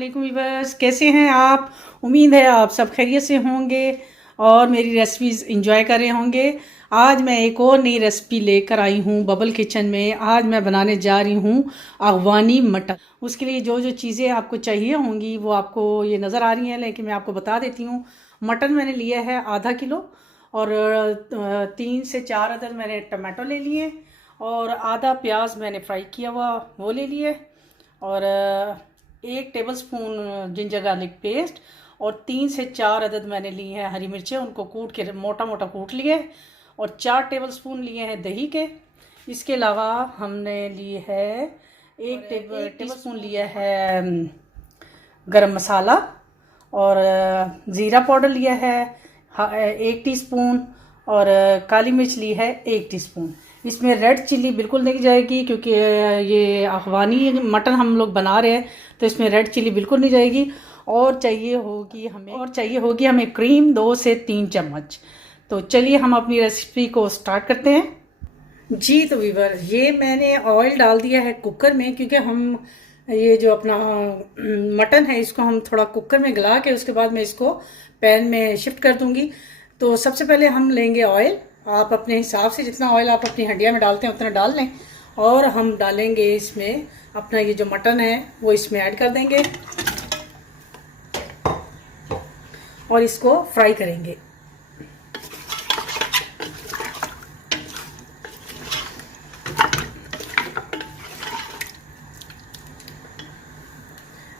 वालेकुम व्यूअर्स, कैसे हैं आप। उम्मीद है आप सब खैरियत से होंगे और मेरी रेसिपीज़ इंजॉय कर रहे होंगे। आज मैं एक और नई रेसिपी लेकर आई हूँ बबल किचन में। आज मैं बनाने जा रही हूँ अफगानी मटर। उसके लिए जो जो चीज़ें आपको चाहिए होंगी वो आपको ये नज़र आ रही हैं, लेकिन मैं आपको बता देती हूँ। मटन मैंने लिया है आधा किलो और 3 से 4 अदद मैंने टमाटो ले लिए और आधा प्याज मैंने फ्राई किया हुआ वो ले लिए और 1 टेबलस्पून जिंजर गार्लिक पेस्ट और 3 से 4 अदद मैंने लिए हैं हरी मिर्चें, उनको कूट के मोटा मोटा कूट लिए और 4 टेबलस्पून लिए हैं दही के। इसके अलावा हमने लिए है 1 टेबलस्पून लिया है गरम मसाला और ज़ीरा पाउडर लिया है 1 टीस्पून और काली मिर्च ली है 1 टीस्पून। इसमें रेड चिल्ली बिल्कुल नहीं जाएगी क्योंकि ये अफगानी मटन हम लोग बना रहे हैं, तो इसमें रेड चिल्ली बिल्कुल नहीं जाएगी। और चाहिए होगी हमें क्रीम 2 से 3 चम्मच। तो चलिए हम अपनी रेसिपी को स्टार्ट करते हैं। जी तो वीवर, ये मैंने ऑयल डाल दिया है कुकर में क्योंकि हम ये जो अपना मटन है इसको हम थोड़ा कुकर में गला के उसके बाद मैं इसको पैन में शिफ्ट कर दूंगी। तो सबसे पहले हम लेंगे ऑयल। आप अपने हिसाब से जितना ऑयल आप अपनी हंडिया में डालते हैं उतना डाल लें और हम डालेंगे इसमें अपना ये जो मटन है वो इसमें ऐड कर देंगे और इसको फ्राई करेंगे।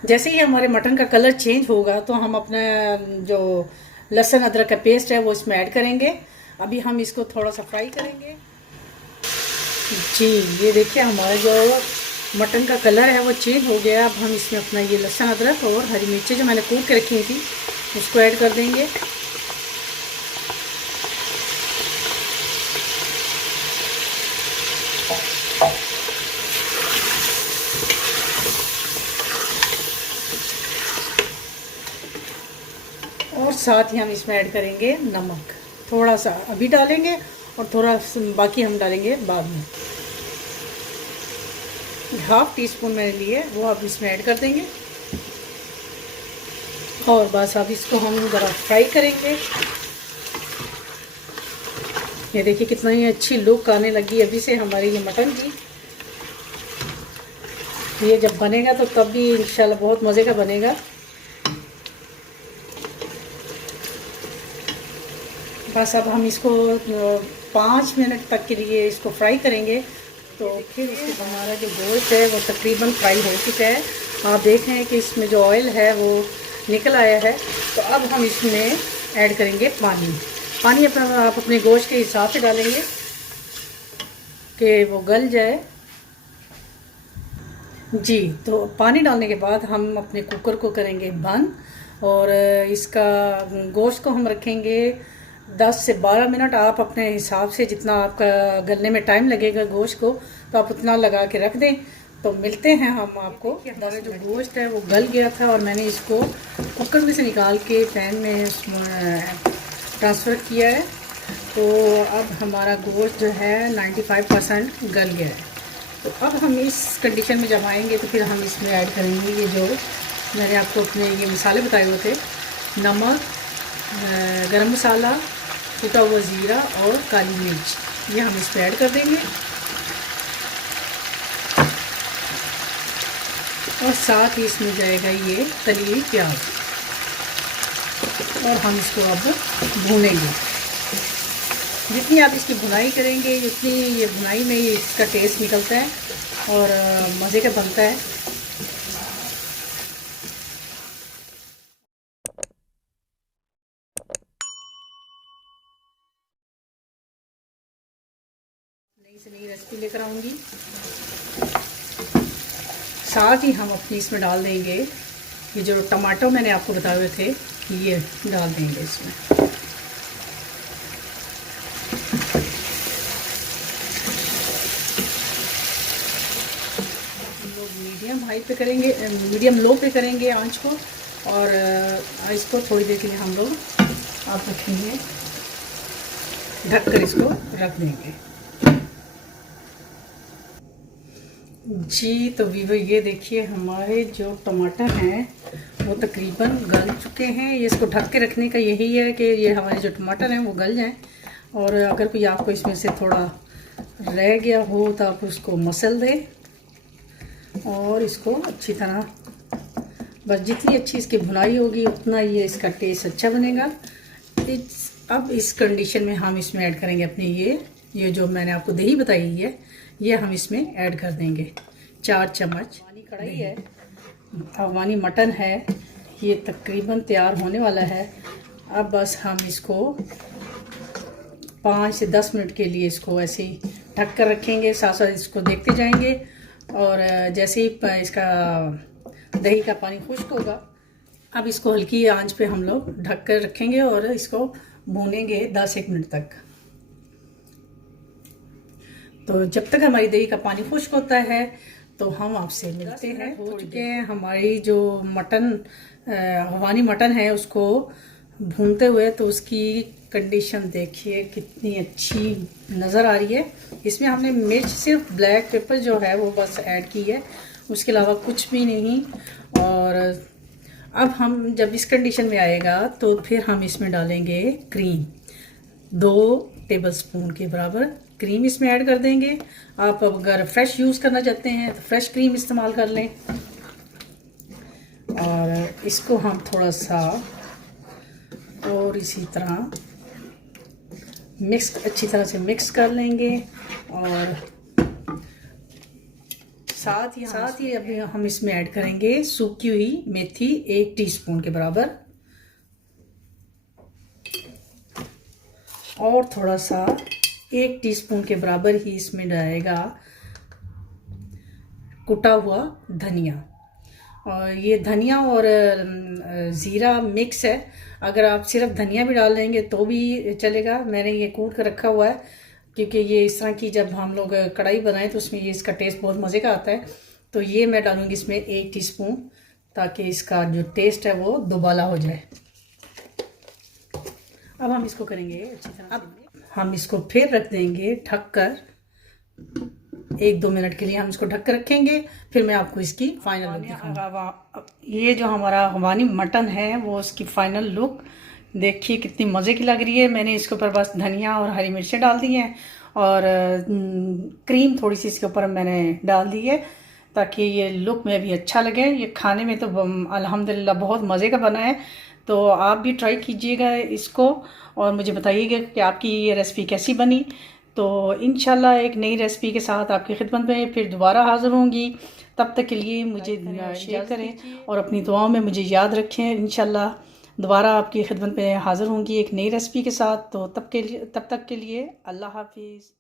जैसे ही हमारे मटन का कलर चेंज होगा तो हम अपना जो लहसुन अदरक का पेस्ट है वो इसमें ऐड करेंगे। अभी हम इसको थोड़ा सा फ्राई करेंगे। जी ये देखिए हमारा जो मटन का कलर है वो चेंज हो गया। अब हम इसमें अपना ये लहसुन अदरक और हरी मिर्चें जो मैंने कूट के रखी थी उसको ऐड कर देंगे। और साथ ही हम इसमें ऐड करेंगे नमक, थोड़ा सा अभी डालेंगे और थोड़ा बाकी हम डालेंगे बाद में। 1/2 टीस्पून मैंने लिए वो अब इसमें ऐड कर देंगे और बस अब इसको हम ज़रा फ्राई करेंगे। ये देखिए कितना ही अच्छी लुक आने लगी अभी से हमारी ये मटन की। ये जब बनेगा तो तब भी इंशाल्लाह बहुत मज़े का बनेगा। बस अब हम इसको 5 मिनट तक के लिए इसको फ्राई करेंगे। तो फिर इसके हमारा जो गोश्त है वो तकरीबन फ्राई हो चुका है। आप देख रहे हैं कि इसमें जो ऑयल है वो निकल आया है। तो अब हम इसमें ऐड करेंगे पानी अपना आप अपने गोश्त के हिसाब से डालेंगे कि वो गल जाए। जी तो पानी डालने के बाद हम अपने कुकर को करेंगे बंद और इसका गोश्त को हम रखेंगे 10 से 12 मिनट। आप अपने हिसाब से जितना आपका गलने में टाइम लगेगा गोश्त को तो आप उतना लगा के रख दें। तो मिलते हैं हम आपको। हमारा जो गोश्त है वो गल गया था और मैंने इसको कुकर में से निकाल के पैन में ट्रांसफ़र किया है। तो अब हमारा गोश्त जो है 95% गल गया है। तो अब हम इस कंडीशन में जब आएंगे तो फिर हम इसमें ऐड करेंगे ये जो मैंने आपको अपने ये मसाले बताए हुए थे, नमक, गरम मसाला, कुटा हुआ ज़ीरा और काली मिर्च, ये हम इसमें ऐड कर देंगे। और साथ ही इसमें जाएगा ये तली हुई प्याज और हम इसको अब भूनेंगे। जितनी आप इसकी भुनाई करेंगे उतनी ये भुनाई में ही इसका टेस्ट निकलता है और मज़े का बनता है। नई से नई रेसिपी लेकर आऊँगी। साथ ही हम अपनी इसमें डाल देंगे ये जो टमाटो मैंने आपको बताए हुए थे, ये डाल देंगे इसमें। हम लोग मीडियम हाई पे करेंगे, मीडियम लो पे करेंगे आंच को और इसको थोड़ी देर के लिए हम लोग आप रखेंगे, ढक कर इसको रख देंगे। जी तो वीवर ये देखिए हमारे जो टमाटर हैं वो तकरीबन गल चुके हैं। ये इसको ढक के रखने का यही है कि ये हमारे जो टमाटर हैं वो गल जाएं। और अगर कोई आपको इसमें से थोड़ा रह गया हो तो आप उसको मसल दें और इसको अच्छी तरह, बस जितनी अच्छी इसकी भुनाई होगी उतना ये इसका टेस्ट अच्छा बनेगा। अब इस कंडीशन में हम इसमें ऐड करेंगे अपनी ये जो मैंने आपको दही बताई है ये हम इसमें ऐड कर देंगे 4 चम्मच। कढ़ाई है, अफगानी मटन है, ये तकरीबन तैयार होने वाला है। अब बस हम इसको 5 से 10 मिनट के लिए इसको ऐसे ही ढक कर रखेंगे, साथ साथ इसको देखते जाएंगे। और जैसे ही इसका दही का पानी खुश्क होगा अब इसको हल्की आंच पे हम लोग ढक कर रखेंगे और इसको भूनेंगे 10-1 मिनट तक। तो जब तक हमारी दही का पानी खुश्क होता है तो हम आपसे मिलते हैं। हो चुके हैं हमारी जो मटन अफगानी मटन है उसको भूनते हुए, तो उसकी कंडीशन देखिए कितनी अच्छी नज़र आ रही है। इसमें हमने मिर्च सिर्फ ब्लैक पेपर जो है वो बस ऐड की है, उसके अलावा कुछ भी नहीं। और अब हम जब इस कंडीशन में आएगा तो फिर हम इसमें डालेंगे क्रीम, 2 टेबलस्पून के बराबर क्रीम इसमें ऐड कर देंगे। आप अगर फ्रेश यूज़ करना चाहते हैं तो फ्रेश क्रीम इस्तेमाल कर लें। और इसको हम थोड़ा सा और इसी तरह अच्छी तरह से मिक्स कर लेंगे। और साथ ही अभी हम इसमें ऐड करेंगे सूखी हुई मेथी 1 टीस्पून के बराबर, और थोड़ा सा 1 टीस्पून के बराबर ही इसमें डालेगा कुटा हुआ धनिया। और ये धनिया और ज़ीरा मिक्स है, अगर आप सिर्फ धनिया भी डाल देंगे तो भी चलेगा। मैंने ये कूट कर रखा हुआ है क्योंकि ये इस तरह की जब हम लोग कढ़ाई बनाएं तो उसमें ये इसका टेस्ट बहुत मज़े का आता है। तो ये मैं डालूँगी इसमें 1 टीस्पून, ताकि इसका जो टेस्ट है वो दोबाला हो जाए। अब हम इसको करेंगे अच्छी तरह। अब हम इसको फिर रख देंगे ढक कर 1-2 मिनट के लिए हम इसको ढक कर रखेंगे। फिर मैं आपको इसकी फाइनल लुक दिखाऊंगा। ये जो हमारा अफगानी मटन है वो उसकी फाइनल लुक देखिए कितनी मज़े की लग रही है। मैंने इसके ऊपर बस धनिया और हरी मिर्चें डाल दी हैं और क्रीम थोड़ी सी इसके ऊपर मैंने डाल दी है ताकि ये लुक में भी अच्छा लगे। ये खाने में तो अल्हम्दुलिल्लाह बहुत मज़े का बना है। तो आप भी ट्राई कीजिएगा इसको और मुझे बताइएगा कि आपकी ये रेसिपी कैसी बनी। तो इंशाल्लाह एक नई रेसिपी के साथ आपकी खिदमत में फिर दोबारा हाज़िर होंगी। तब तक के लिए मुझे शेयर करें और अपनी दुआओं में मुझे याद रखें। इंशाल्लाह दोबारा आपकी खिदमत में हाज़िर होंगी एक नई रेसिपी के साथ। तो तब तक के लिए अल्लाह हाफिज़।